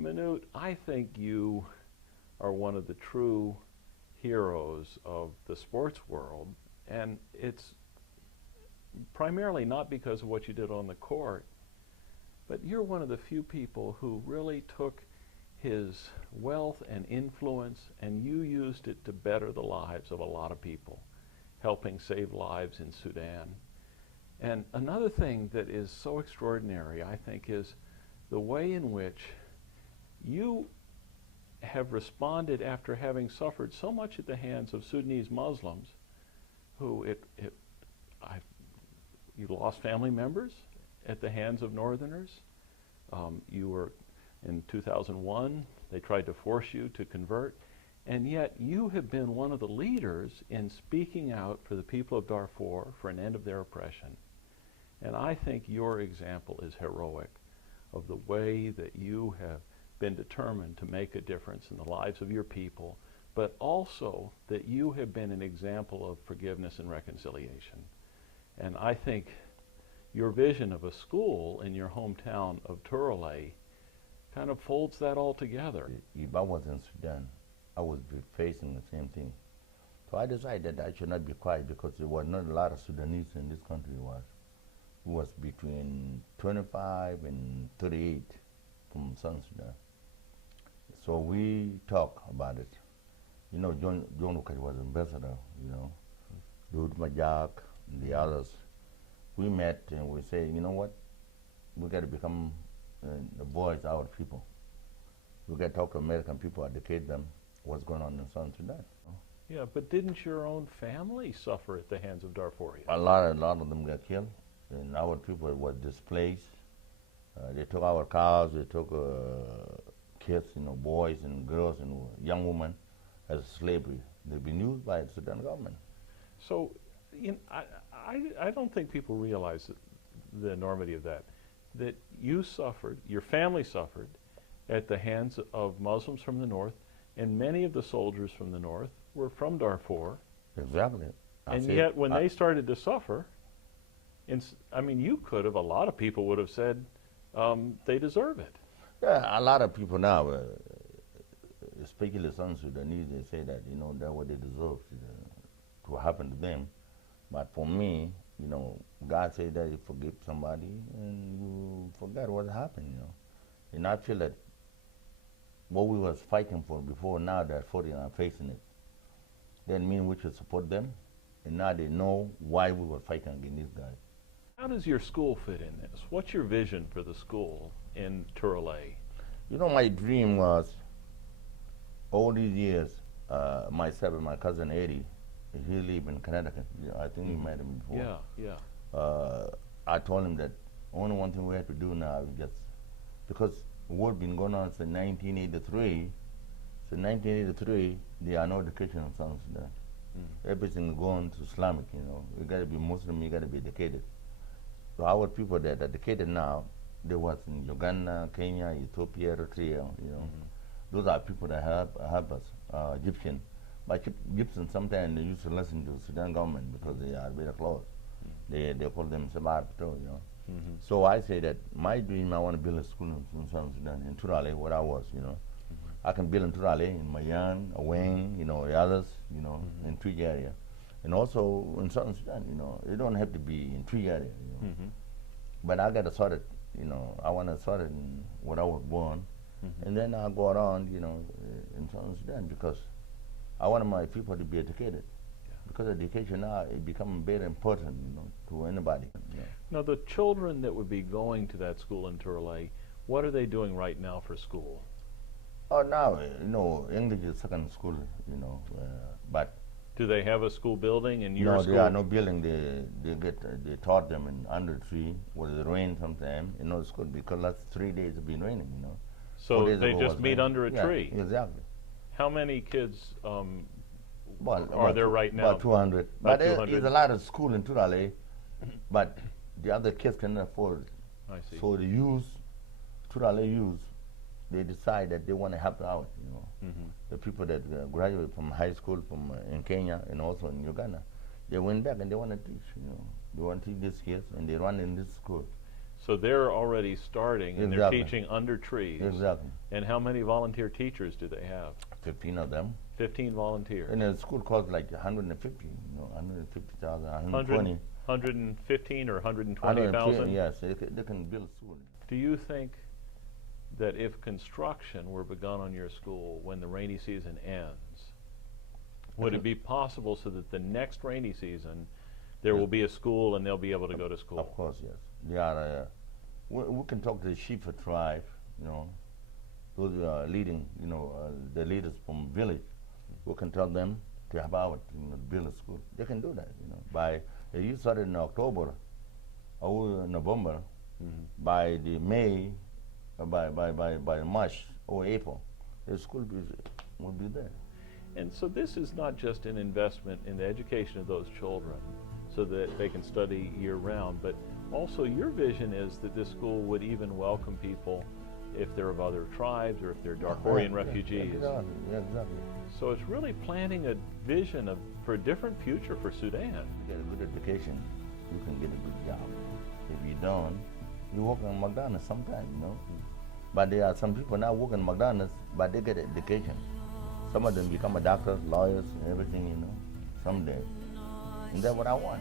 Manute, I think you are one of the true heroes of the sports world, and it's primarily not because of what you did on the court, but you're one of the few people who really took his wealth and influence and you used it to better the lives of a lot of people, helping save lives in Sudan. And another thing that is so extraordinary, I think, is the way in which you have responded after having suffered so much at the hands of Sudanese Muslims who I, you lost family members at the hands of Northerners. You were, in 2001, they tried to force you to convert, and yet you have been one of the leaders in speaking out for the people of Darfur for an end of their oppression. And I think your example is heroic of the way that you have been determined to make a difference in the lives of your people, but also that you have been an example of forgiveness and reconciliation. And I think your vision of a school in your hometown of Turalei kind of folds that all together. If I was in Sudan, I would be facing the same thing. So I decided I should not be quiet because there were not a lot of Sudanese in this country. It was between 25 and 38 from South Sudan. So we talk about it. You know, John Lucas was ambassador, you know, Dude Majak, and the others. We met and we say, you know what, we got to become the boys, our people. We got to talk to American people, educate them what's going on in South Sudan. Yeah, but didn't your own family suffer at the hands of Darfurians? A lot of them got killed, and our people were displaced. They took our cows, they took kids, you know, boys and girls and young women as slavery. They've been used by the Sudan government. So, you know, I don't think people realize the enormity of that. That you suffered, your family suffered, at the hands of Muslims from the north, and many of the soldiers from the north were from Darfur. Exactly. And yet, when they started to suffer, I mean, you could have, a lot of people would have said, they deserve it. Yeah, a lot of people now, especially some Sudanese, they say that, you know, that's what they deserve to happen to them. But for me, you know, God said that you forgive somebody and you forget what happened, you know. And I feel that what we was fighting for before, now they're facing it. That means we should support them, and now they know why we were fighting against these guys. How does your school fit in this? What's your vision for the school in Turalei? You know, my dream was, all these years, myself and my cousin Eddie, he lived in Connecticut. I think you met him before. Yeah. I told him that only one thing we have to do now is just, because war been going on since 1983. So 1983, there are no education in South Sudan. Everything is going to Islamic, you know. You got to be Muslim, you got to be educated. So our people that are educated now, they was in Uganda, Kenya, Ethiopia, Eritrea, you know. Those are people that help us, Egyptian. But Egyptians sometimes they used to listen to the Sudan government because they are very close. They call them Sabar Patrol, you know. So I say that my dream, I want to build a school in South Sudan, in Turalei, where I was, you know. I can build in Turalei, in Mayan, Awang, you know, the others, you know, in Twig area. And also in Southern Sudan, you know, you don't have to be in Twig area, you know. But I got to sort it, you know, I want to sort it in where I was born. And then I'll go around, you know, in Southern Sudan because I want my people to be educated. Because education now, it becomes very important, you know, to anybody. You know. Now, the children that would be going to that school in Turalei, what are they doing right now for school? Oh, now, you know, English is second school, you know, but... Do they have a school building in your school? No, there are no building. They taught them in under tree where it rain sometimes, you know, school, because last 3 days it's been raining, you know. So they just meet under a tree? Exactly. How many kids well, are there right now? About 200. About but there's a lot of school in Turalei, but the other kids cannot afford it. I see. So the youth, Turalei youth, they decide that they want to help out, you know. The people that graduated from high school from in Kenya and also in Uganda, they went back and they want to teach, you know. They want to teach these kids and they run in this school. So they're already starting, and they're Exactly. teaching under trees. Exactly. And how many volunteer teachers do they have? 15 of them. 15 volunteers. And the school costs like 150, 150,000, 120. 115 or 120,000? Yes, they can build school. Do you think that if construction were begun on your school when the rainy season ends, would it be possible so that the next rainy season there will be a school and they'll be able to go to school? Of course, yes. They are. We can talk to the Shifa tribe, those leading, the leaders from village. We can tell them to help out, build a school. They can do that, By you started in October or November, by the May, by March or April, the school will be there. And so this is not just an investment in the education of those children so that they can study year-round, but also your vision is that this school would even welcome people if they're of other tribes or if they're Darfurian refugees. Exactly. Yeah, exactly. So it's really planting a vision for a different future for Sudan. You get a good education, you can get a good job. If you don't, you work on McDonald's sometime, But there are some people now working on McDonald's, but they get education. Some of them become a doctor, lawyers, and everything, someday. And that's what I want.